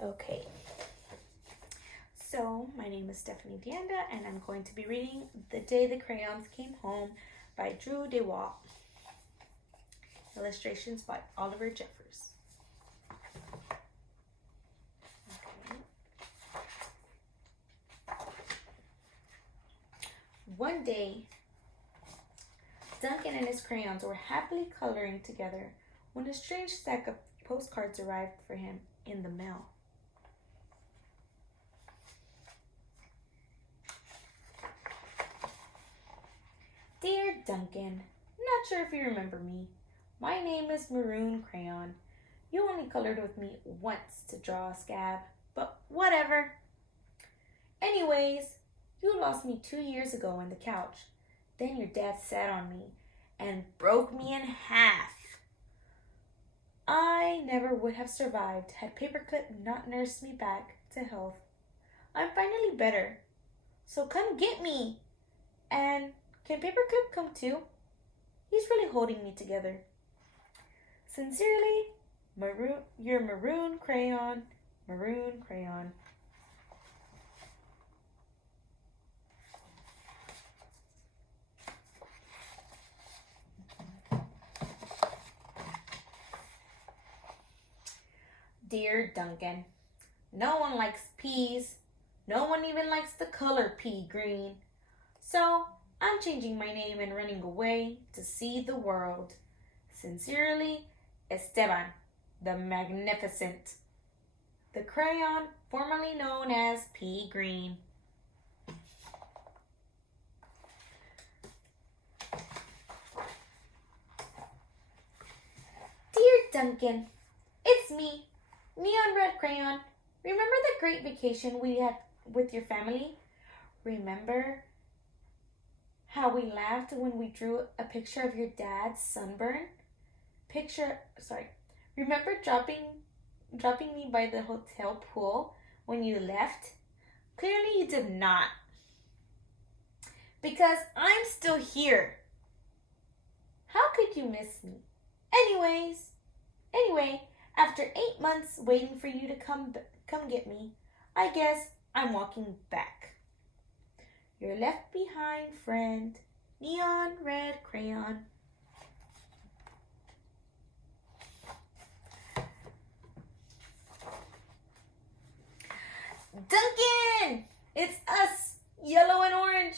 Okay, so my name is Stephanie Dianda, and I'm going to be reading The Day the Crayons Came Home by Drew DeWalt. Illustrations by Oliver Jeffers. Okay. One day, Duncan and his crayons were happily coloring together when a strange stack of postcards arrived for him in the mail. Dear Duncan, not sure if you remember me. My name is Maroon Crayon. You only colored with me once to draw a scab, but whatever. Anyways, you lost me 2 years ago on the couch. Then your dad sat on me and broke me in half. I never would have survived had Paperclip not nursed me back to health. I'm finally better, so come get me. And can Paperclip come too? He's really holding me together. Sincerely, your Maroon Crayon, Maroon Crayon. Dear Duncan, no one likes peas. No one even likes the color pea green. So I'm changing my name and running away to see the world. Sincerely, Esteban, the Magnificent. The crayon formerly known as pea green. Dear Duncan, it's me, Neon Red Crayon. Remember the great vacation we had with your family? Remember how we laughed when we drew a picture of your dad's sunburn? Remember dropping me by the hotel pool when you left? Clearly you did not. Because I'm still here. How could you miss me? Anyway, after 8 months waiting for you to come get me, I guess I'm walking back. Your left behind friend, Neon Red Crayon. Duncan! It's us, Yellow and Orange.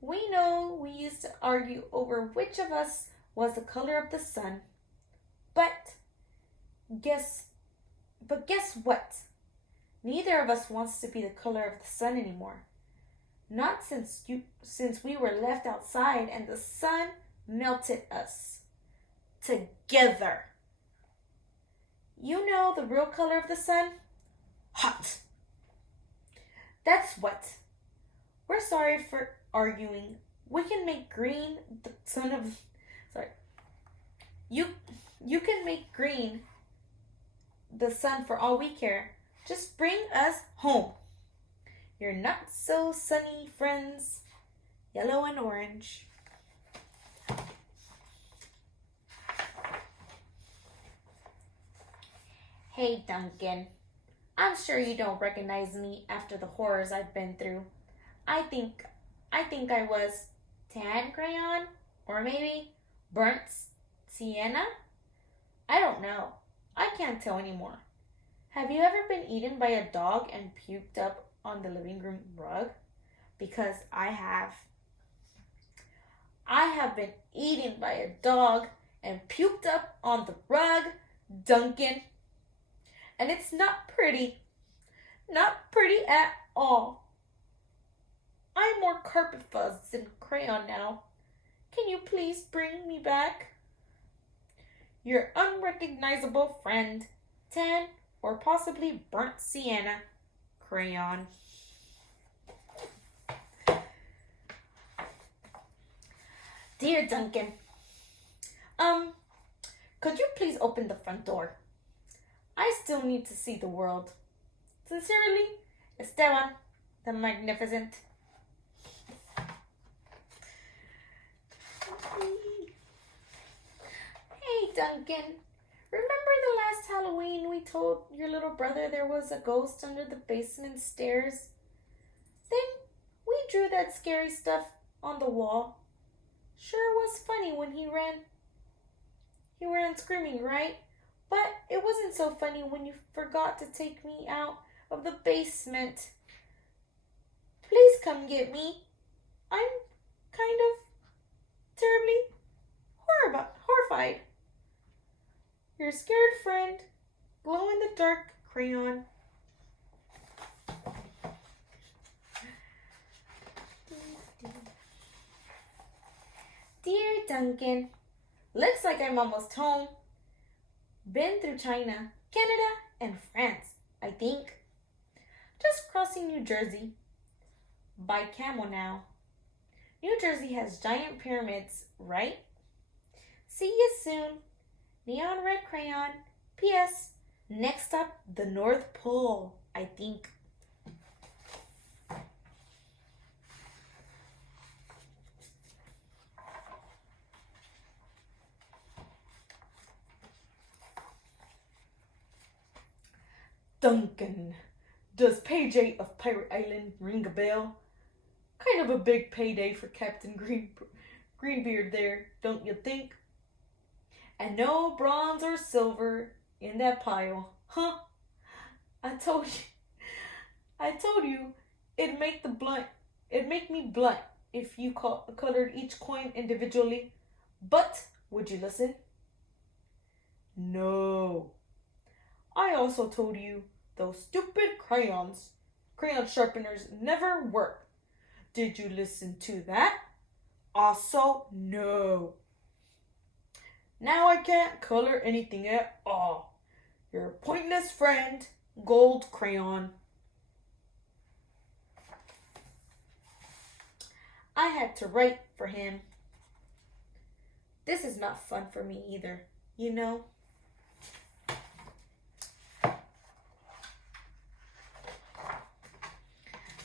We know we used to argue over which of us was the color of the sun. But guess what? Neither of us wants to be the color of the sun anymore. Not since we were left outside and the sun melted us. Together. You know the real color of the sun? Hot. That's what. We're sorry for arguing. We can make green the sun of... You can make green the sun for all we care. Just bring us home. Your not so sunny friends, Yellow and Orange. Hey Duncan, I'm sure you don't recognize me after the horrors I've been through. I think I was tan crayon or maybe burnt sienna. I don't know. I can't tell anymore. Have you ever been eaten by a dog and puked up on the living room rug? Because I have. I have been eaten by a dog and puked up on the rug, Duncan. And it's not pretty. Not pretty at all. I'm more carpet fuzz than crayon now. Can you please bring me back? Your unrecognizable friend, tan or possibly burnt sienna crayon. Dear Duncan, could you please open the front door? I still need to see the world. Sincerely, Esteban, the Magnificent. Hey, Duncan. Remember the last Halloween we told your little brother there was a ghost under the basement stairs? Then we drew that scary stuff on the wall. Sure was funny when he ran. He ran screaming, right? But it wasn't so funny when you forgot to take me out of the basement. Please come get me. I'm kind of terribly horrified. Your scared friend, glow in the dark crayon. Dear Duncan, looks like I'm almost home. Been through China, Canada, and France, I think. Just crossing New Jersey. By camel now. New Jersey has giant pyramids, right? See you soon. Neon red crayon. P.S. Next up, the North Pole, I think. Duncan, does page 8 of Pirate Island ring a bell? Kind of a big payday for Captain Greenbeard there, don't you think? And no bronze or silver in that pile, huh? I told you, it'd make me blunt if you colored each coin individually. But would you listen? No. I also told you those stupid crayon sharpeners never work. Did you listen to that? Also, no. Now I can't color anything at all. Your pointless friend, Gold Crayon. I had to write for him. This is not fun for me either, you know.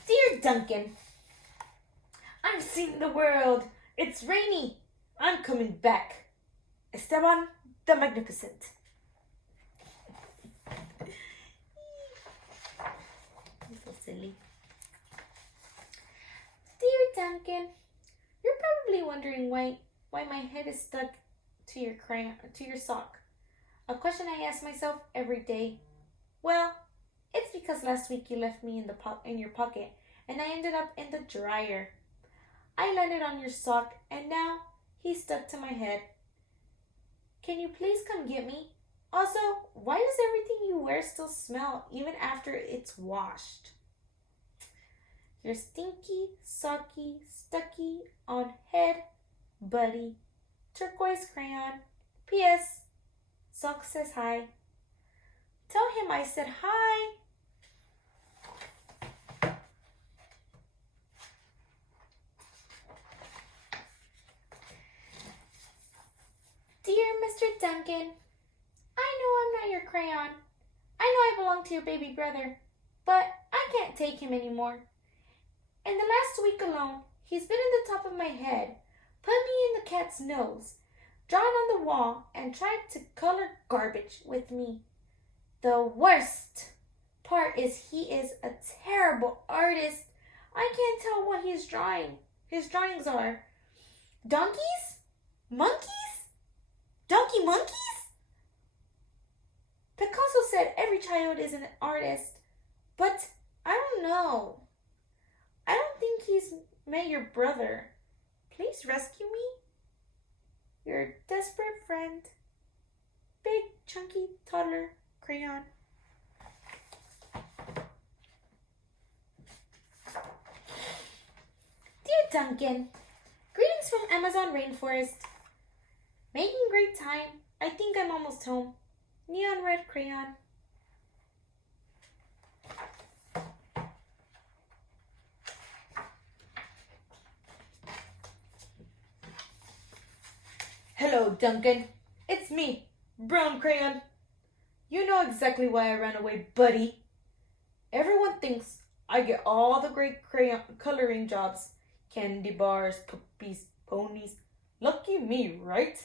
Dear Duncan, I've seen the world. It's rainy. I'm coming back. Esteban the Magnificent. You're so silly. Dear Duncan, you're probably wondering why my head is stuck to your sock. A question I ask myself every day. Well, it's because last week you left me in your pocket and I ended up in the dryer. I landed on your sock and now he's stuck to my head. Can you please come get me? Also, why does everything you wear still smell even after it's washed? You're stinky, socky, stucky on head, buddy. Turquoise crayon. P.S. Sock says hi. Tell him I said hi. Dear Mr. Duncan, I know I'm not your crayon. I know I belong to your baby brother, but I can't take him anymore. In the last week alone, he's been in the top of my head, put me in the cat's nose, drawn on the wall, and tried to color garbage with me. The worst part is he is a terrible artist. I can't tell what he's drawing. His drawings are donkeys? Monkeys? Donkey monkeys? Picasso said every child is an artist, but I don't know. I don't think he's met your brother. Please rescue me. Your desperate friend, big chunky toddler crayon. Dear Duncan, greetings from Amazon rainforest. Making great time. I think I'm almost home. Neon red crayon. Hello, Duncan. It's me, brown crayon. You know exactly why I ran away, buddy. Everyone thinks I get all the great crayon coloring jobs. Candy bars, puppies, ponies. Lucky me, right?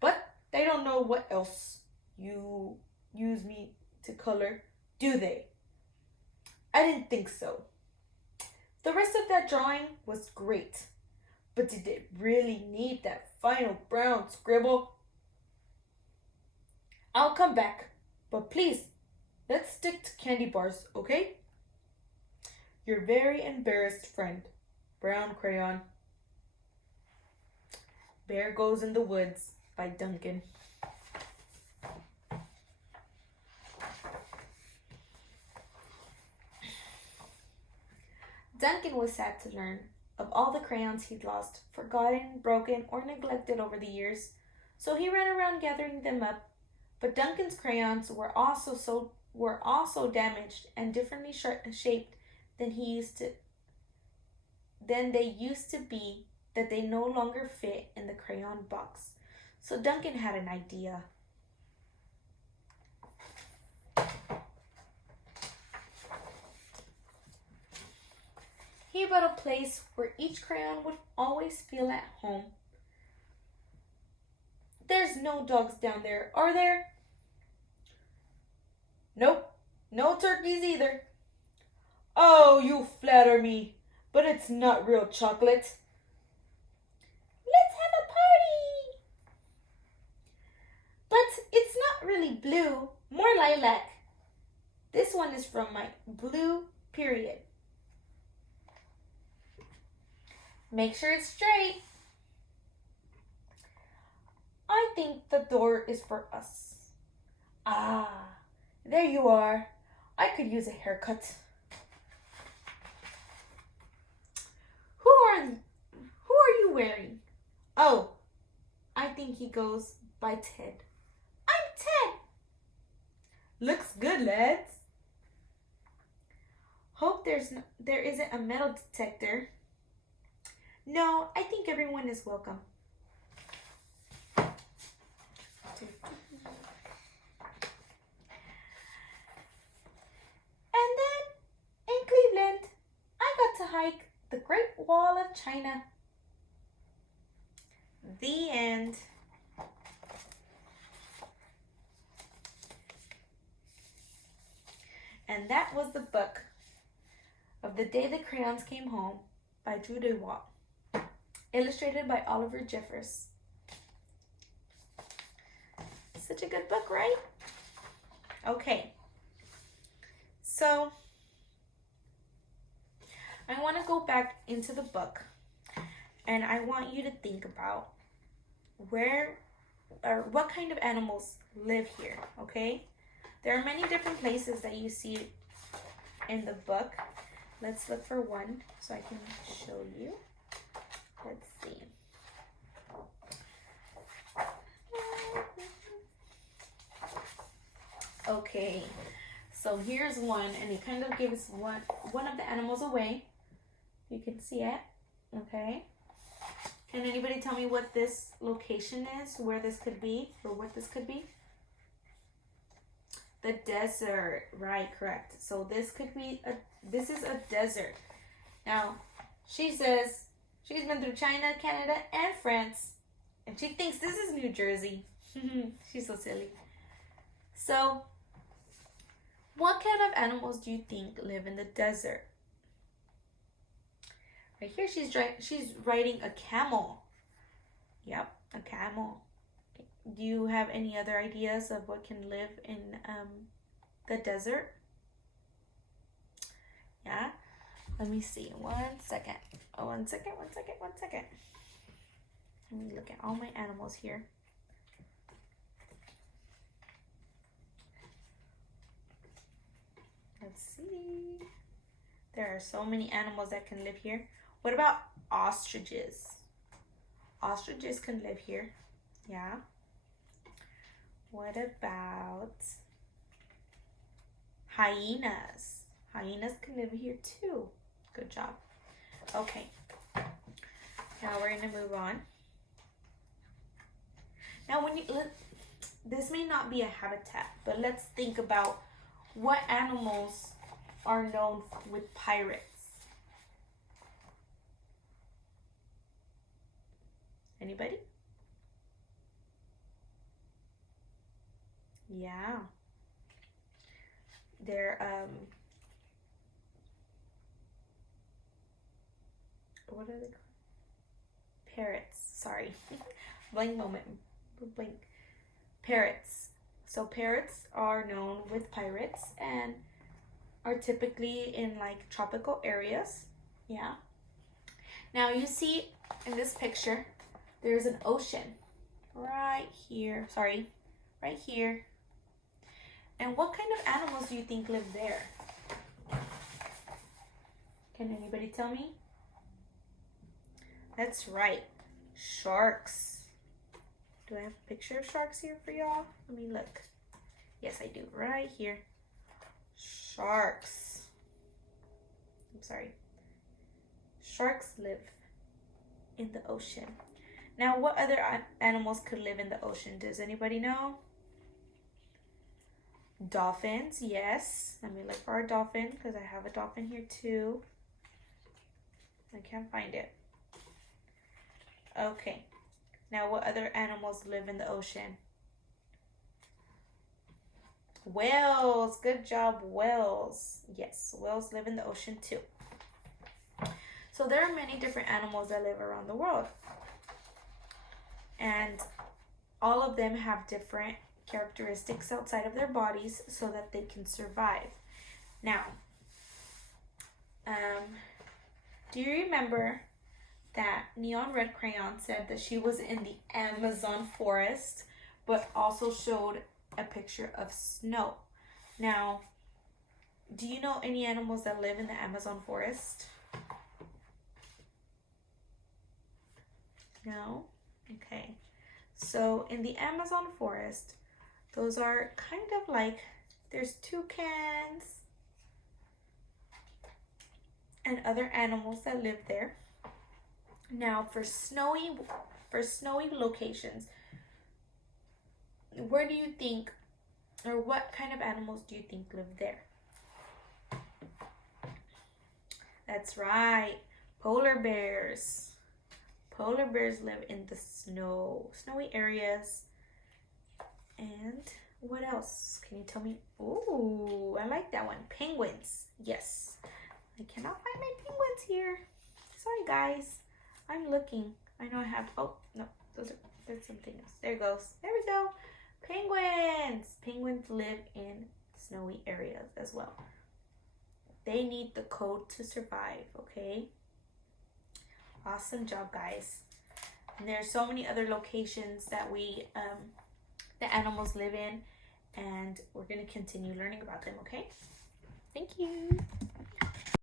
But they don't know what else you use me to color, do they? I didn't think so. The rest of that drawing was great, but did it really need that final brown scribble? I'll come back, but please, let's stick to candy bars, okay? Your very embarrassed friend, Brown Crayon. Bear Goes in the Woods by Duncan. Duncan was sad to learn of all the crayons he'd lost, forgotten, broken, or neglected over the years, so he ran around gathering them up. But Duncan's crayons were also damaged and differently shaped than they used to be, that they no longer fit in the crayon box. So Duncan had an idea. He built a place where each crayon would always feel at home. There's no dogs down there, are there? Nope, no turkeys either. Oh, you flatter me, but it's not real chocolate. Let's have a party! But it's not really blue, more lilac. This one is from my blue period. Make sure it's straight. I think the door is for us. Ah, there you are. I could use a haircut. Who are you wearing? Oh, I think he goes by Ted. I'm Ted. Looks good, lads. Hope there isn't a metal detector. No, I think everyone is welcome. And then, in Cleveland, I got to hike the Great Wall of China. The end. And that was the book of The Day the Crayons Came Home by Drew DeWalt. Illustrated by Oliver Jeffers. Such a good book, right? Okay. So, I want to go back into the book, and I want you to think about where or what kind of animals live here, okay? There are many different places that you see in the book. Let's look for one so I can show you. Let's see. Okay, so here's one, and it kind of gives one of the animals away. You can see it, okay? Can anybody tell me what this location is, where this could be, or what this could be? The desert, right, correct. So this is a desert. Now, she says she's been through China, Canada, and France, and she thinks this is New Jersey. She's so silly. So, what kind of animals do you think live in the desert? Right here, she's riding a camel. Yep, a camel. Do you have any other ideas of what can live in the desert? Yeah. Let me see. One second. One second. Let me look at all my animals here. Let's see. There are so many animals that can live here. What about ostriches? Ostriches can live here. Yeah. What about hyenas? Hyenas can live here too. Good job. Okay. Now we're going to move on. Now this may not be a habitat, but let's think about what animals are known with pirates. Anybody? Yeah. They're what are they called? Parrots. Sorry. Blank moment. Blank. Parrots. So parrots are known with pirates and are typically in like tropical areas. Yeah. Now you see in this picture, there's an ocean right here. Sorry, right here. And what kind of animals do you think live there? Can anybody tell me? That's right, sharks. Do I have a picture of sharks here for y'all? Let me look. Yes, I do, right here. Sharks. I'm sorry. Sharks live in the ocean. Now, what other animals could live in the ocean? Does anybody know? Dolphins, yes. Let me look for a dolphin because I have a dolphin here too. I can't find it. Okay. Now, what other animals live in the ocean? Whales. Good job, whales. Yes, whales live in the ocean too. So there are many different animals that live around the world. And all of them have different characteristics outside of their bodies so that they can survive. Now, do you remember that Neon Red Crayon said that she was in the Amazon forest, but also showed a picture of snow? Now, do you know any animals that live in the Amazon forest? No? Okay. So in the Amazon forest, those are kind of like, there's toucans and other animals that live there. Now for snowy locations, where do you think, or what kind of animals do you think live there? That's right, polar bears. Polar bears live in the snowy areas. And what else? Can you tell me? Ooh, I like that one. Penguins. Yes. I cannot find my penguins here. Sorry, guys. I'm looking. I know I have. Oh, no. There's something else. There it goes. There we go. Penguins. Penguins live in snowy areas as well. They need the coat to survive, okay? Awesome job, guys. And there's so many other locations that the animals live in, and we're going to continue learning about them, okay? Thank you.